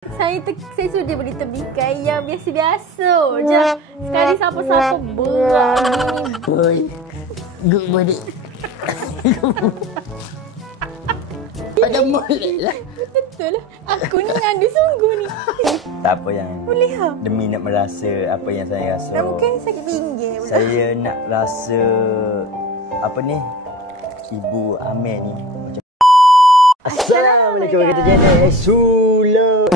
Saya sudah beli tembikar yang biasa-biasa je. Sekali siapa-siapa berat gini. Boy, good body. Pada molek lah. Betul lah. Aku ni ngadu sungguh ni. Tak apa yang Boleh ha? demi nak merasa apa yang saya rasa. Dah mungkin sakit pinggir pula. Saya nak rasa apa ni? Ibu Amir ni macam. Assalamualaikum warahmatullahi wabarakatuh. Sula.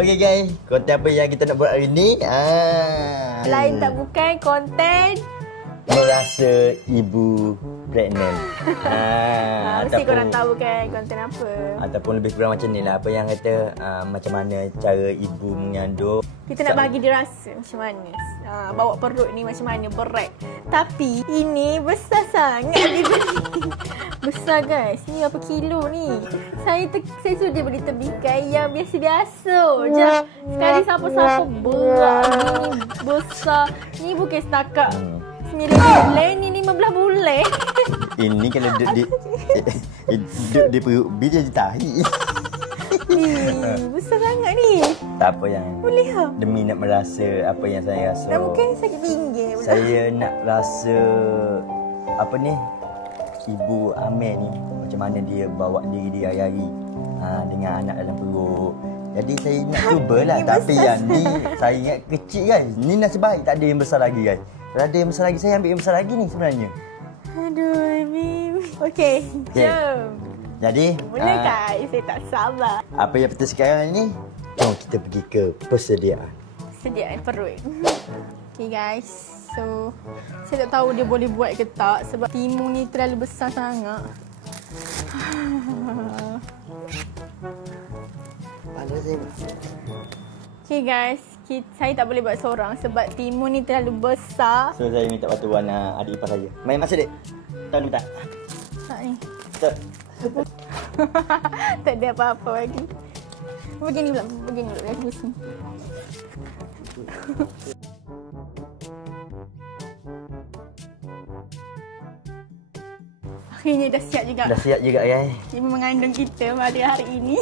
Okay guys, konten apa yang kita nak buat hari ni? Lain tak bukan konten merasa ibu pregnant. mesti korang tahu kan konten apa. Ataupun lebih kurang macam ni lah. Apa yang kata macam mana cara ibu mengandung. Kita nak bagi dia rasa macam mana. Bawa perut ni macam mana, berat. Tapi ini besar sangat dia. Besar guys. Ni berapa kilo ni? Saya sudah beli tembikar yang biasa-biasa je. Sekali siapa-siapa berat gini, besar. Ni bukan setakat 9 bulan, ni 15 bulan. Ini kalau duduk di perut B jadi tahi. Ni besar sangat ni. Tak apa yang Boleh ha? demi nak merasa apa yang saya rasa. Dah mungkin sakit pinggir pula. Saya nak rasa apa ni? Ibu Amir ni macam mana dia bawa diri dia hari-hari dengan anak dalam perut. Jadi saya nak cubalah. Tapi yang ni saya ingat kecil guys. Ni nasib baik tak ada yang besar lagi guys. Kalau ada yang besar lagi, saya ambil yang besar lagi ni sebenarnya. Aduh, Mim. Okey, jom. Jadi, Boleh kan? Saya tak sabar. apa yang penting sekarang ni? Jom kita pergi ke persediaan. Sediaan perut. Okay guys. So, saya tak tahu dia boleh buat ke tak sebab timun ni terlalu besar sangat. Mana saya? Okay guys, saya tak boleh buat seorang sebab timun ni terlalu besar. So, saya minta bantuan adik ipar saya. Main masa dek? Tahu ni tak? Tak ni. Tak. Tak ada apa-apa lagi. Begini pula lagi sini. Akhirnya dah siap juga. Dah siap juga guys. Ibu mengandung kita pada hari ini.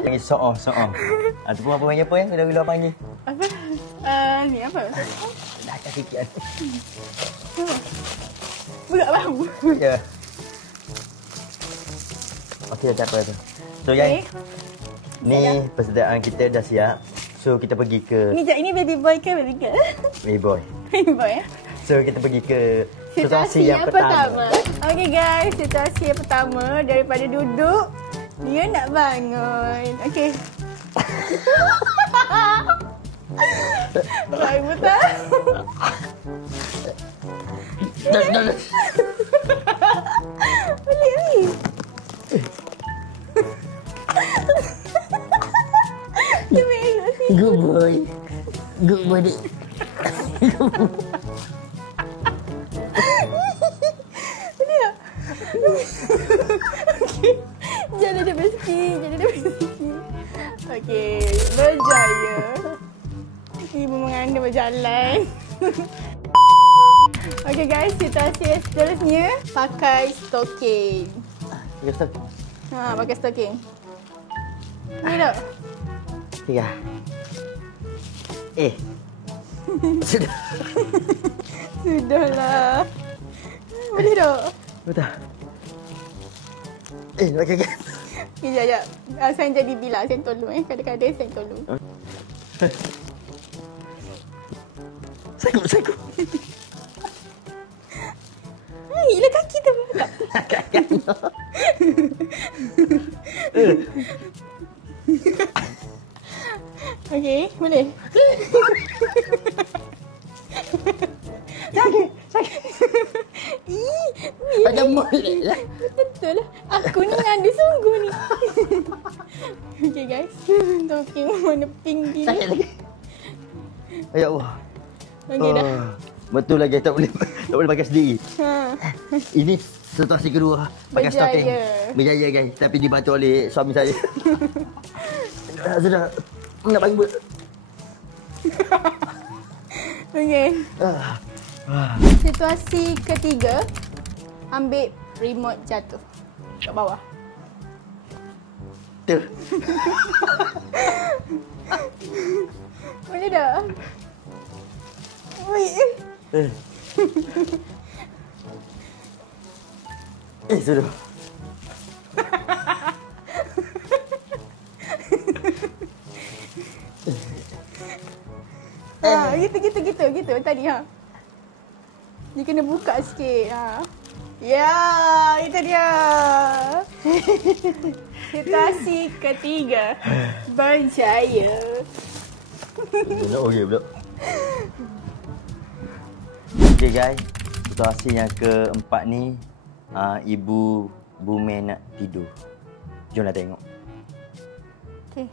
Yang so'ong. Ataupun apa panggil apa ya? Bila panggil. Apa? Ni apa? Dah kat sikit. Buka bau. Ya. Okey, tak apa tu. So guys, ni persediaan kita dah siap. So kita pergi ke Ini baby boy ke baby girl? Baby boy. Baby boy ya. So kita pergi ke Situasi yang pertama. Okey guys, situasi yang pertama daripada duduk dia nak bangun. Okey. Baik betul. Dah. Boleh ni. Dia elok sih. Good boy. Good body. Boleh tak? Okey. Jalan daripada sikit. Okey, berjaya. Ibu mengandung berjalan. Okey guys, situasi yang seterusnya pakai stocking. Pakai stocking. Ni tak? Tiga. Sudah. Sudahlah. Boleh tak? Betul. Okey. Sekejap. Saya jadi bila saya tolong Kadang-kadang saya tolong. Sakut. Gila kaki tu. Okey, boleh. Sakit. Pada molek lah. Betul lah. Aku ni ngadu sungguh ni. Okey guys. Talking mana pink gila. Sakit lagi. Ya Allah. Okey dah. Betul lagi tak boleh pakai sendiri. Ini situasi kedua pakai stocking. Berjaya guys, tapi dibantu oleh suami saya. Sudah nak bagi buat. Okey. Situasi ketiga, ambil remote jatuh kat bawah. Tu. Boleh tak? Wait. Sudah. Gitu tadi ha. Dia kena buka sikit ha. Ya, itu dia. Situasi ketiga berjaya. Okey pula. Okay guys, situasi yang keempat ni ibu Bumen nak tidur. Jomlah tengok. Okey.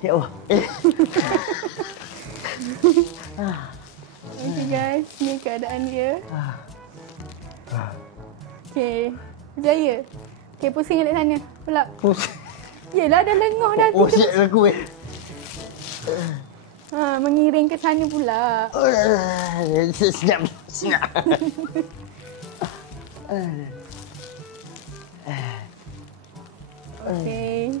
Ya Allah. Okay guys, ni keadaan dia. Okay, berjaya. Okay, pusing kat sana pula. Yelah, dah lenguh dah. Siap aku Mengiring ke sana pula. Senyap. Okay.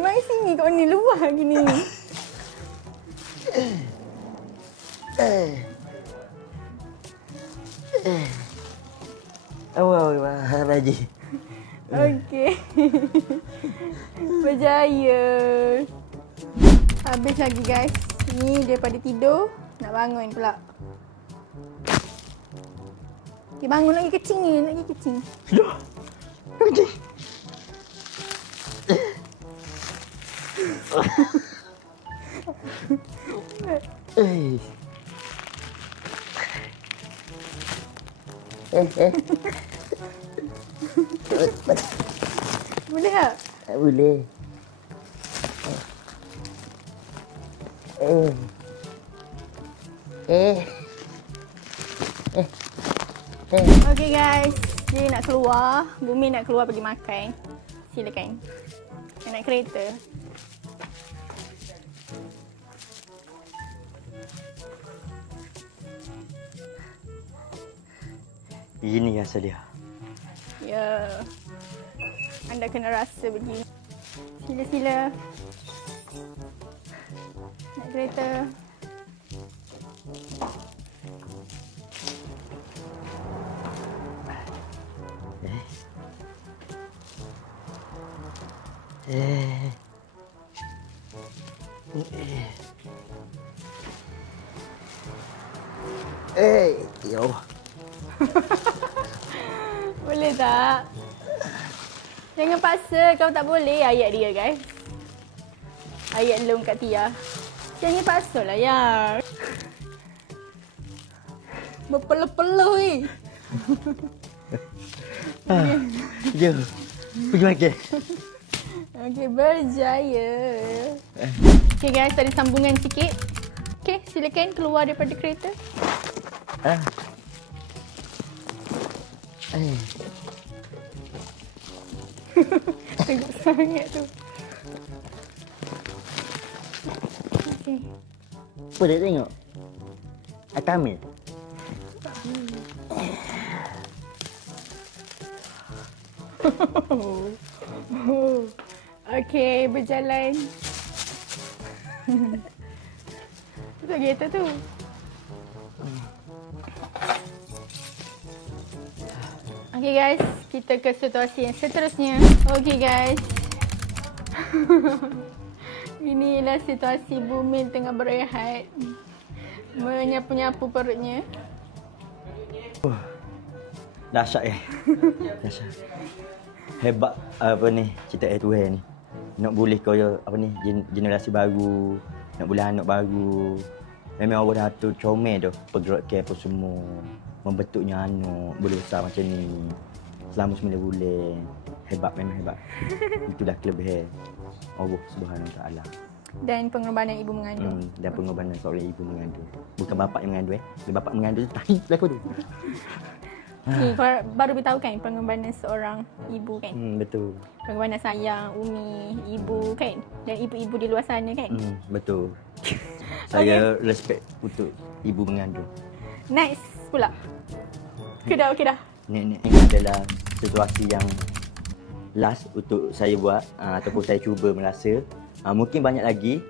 Mai sini kau ni luar gini. Raji. Okey. Berjaya. Habis lagi guys. Ni daripada tidur nak bangun pula. Okay, bangun lagi kecing ni, lagi kecing. Kecing. Boleh tak? Boleh. Okay guys, dia nak keluar. Bumi nak keluar pergi makan. Silakan. Dia naik kereta. Ini rasa dia. Ya. Anda kena rasa begini. Sila-sila. Naik kereta. Ya Allah. Boleh tak? Jangan paksa, kau tak boleh ayat dia guys. Ayat long kat Tia. Jangan paksa lah ya. Berpeluh-peluh ni. Jom. Pergi makan. Okey, berjaya. Okey guys, ada sambungan sikit. Okey, silakan keluar daripada kereta. Teguk sangat tu. Okey. Boleh tengok? Atamil. Okey, berjalan. Tutup kereta tu. Okey guys, kita ke situasi yang seterusnya. Okey guys. Inilah situasi Bumin tengah berehat. Menyapu-nyapu perutnya. Dahsyat Dahsyat. Hebat apa ni cerita Tuhan ni. Nak boleh kau apa ni generasi baru, nak boleh anak baru. Memang Allah dah atur comel tu pergerakan apa semua. Membentuknya anak boleh besar macam ni selama 9 bulan. Hebat, memang hebat. Itulah kelebihan Allah Subhanahu Wa Taala. Dan pengorbanan ibu mengandung. Dan pengorbanan seorang ibu mengandung. Bukan bapak yang mengandung Bila bapak mengandung tu tahi belaka tu. Ni baru beritahu kan pengorbanan seorang ibu kan. Betul. Pengorbanan sayang, umi, ibu kan. Dan ibu-ibu di luar sana kan. Betul. Saya respect untuk ibu mengandung. Next pula. Okey dah. Ini adalah situasi yang last untuk saya buat ataupun saya cuba merasa. Mungkin banyak lagi.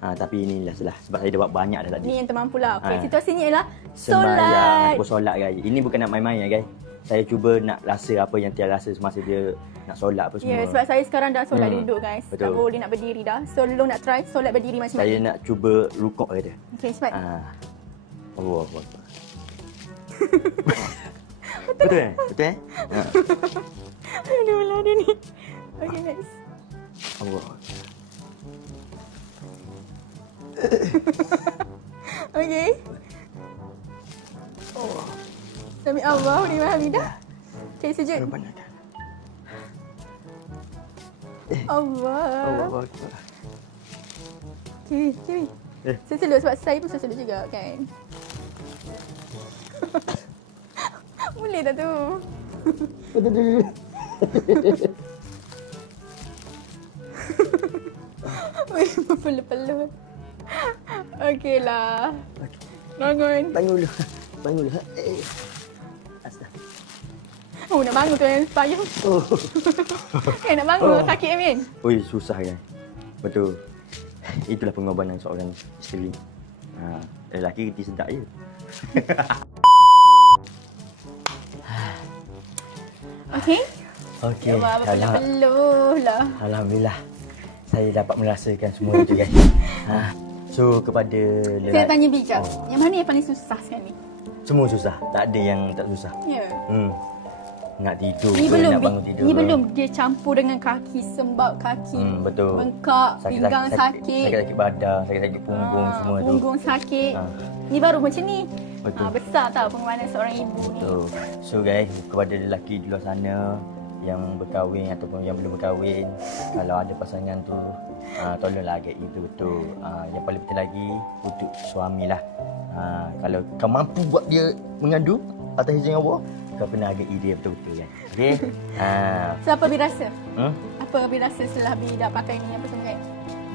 Tapi ini last lah. Sebab saya dah buat banyak dah tadi. Ni yang termampu lah. Okay, situasinya ialah sembahyang. solat. Solat guys. Ini bukan nak main-main ya guys. Saya cuba nak rasa apa yang Tia rasa semasa dia nak solat apa semua. Ya, sebab saya sekarang dah solat duduk guys. Betul. Tak boleh nak berdiri dah. So, lu nak try solat berdiri macam mana? Saya nak cuba rukuk je dia. Okay, cepat. Allah. Betul eh? Betul eh? Aduh lah dia ni. Okay guys. Allah. Okay. Sami Allah liman hamidah. Okay, sujud. Allah. Okay. Saya seluk sebab saya pun seluk juga kan. Boleh tak tu? Weh, berpeluh-peluh. Okeylah. Bangun. Bangun dulu. Asal. Oh, nak bangun tu yang payung. Nak bangun sakit Amin. Oi, susah kan. Betul. Itulah pengorbanan seorang isteri. Lelaki reti sedap je. Okey. Okey. Berpeluh lah. Alhamdulillah. Saya dapat merasakan semua itu guys. So kepada Saya tanya bijak. Yang mana yang paling susah sekarang ni? Semua susah. Tak ada yang tak susah. Ya. Nak tidur Ni ke, belum nak bangun tidur. ni belum dia campur dengan kaki sembab kaki. Betul. Bengkak, pinggang sakit. Sakit badan, sakit punggung semua tu. Punggung sakit. Ni baru macam ni. Betul. Besar tau pengorbanan seorang ibu ni. Betul. So guys, kepada lelaki di luar sana yang berkahwin ataupun yang belum berkahwin, kalau ada pasangan tu tolonglah agak itu betul. Yang paling penting lagi untuk suamilah. Kalau kau mampu buat dia mengandung atas izin Allah, kau kena agak dia betul-betul kan. Okey. So apa Bi rasa? Apa Bi rasa setelah Bi dah pakai ni apa semua kan?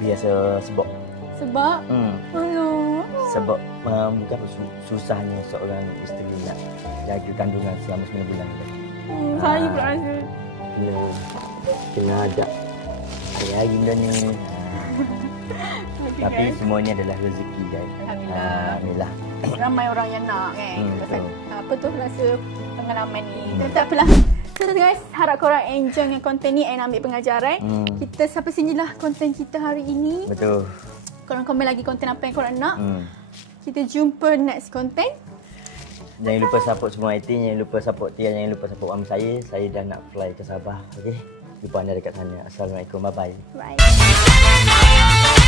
Biasa sebab sebab bukan apa susahnya seorang isteri nak jaga kandungan selama 9 bulan. Saya pula rasa kena ada hari-hari benda ni. Okay, Tapi guys. semuanya adalah rezeki guys. Alhamdulillah. Ramai orang yang nak kan. Betul. Apa tu rasa pengalaman ni. Tak apalah. So guys, harap korang enjoy dengan konten ni and ambil pengajaran. Kita sampai sinilah konten kita hari ini. Betul. Korang komen lagi konten apa yang korang nak. Kita jumpa next konten. Jangan lupa support semua IT, jangan lupa support Tia, jangan lupa support mama saya. Saya dah nak fly ke Sabah. Okey. Jumpa anda dekat sana. Assalamualaikum. Bye-bye. Bye.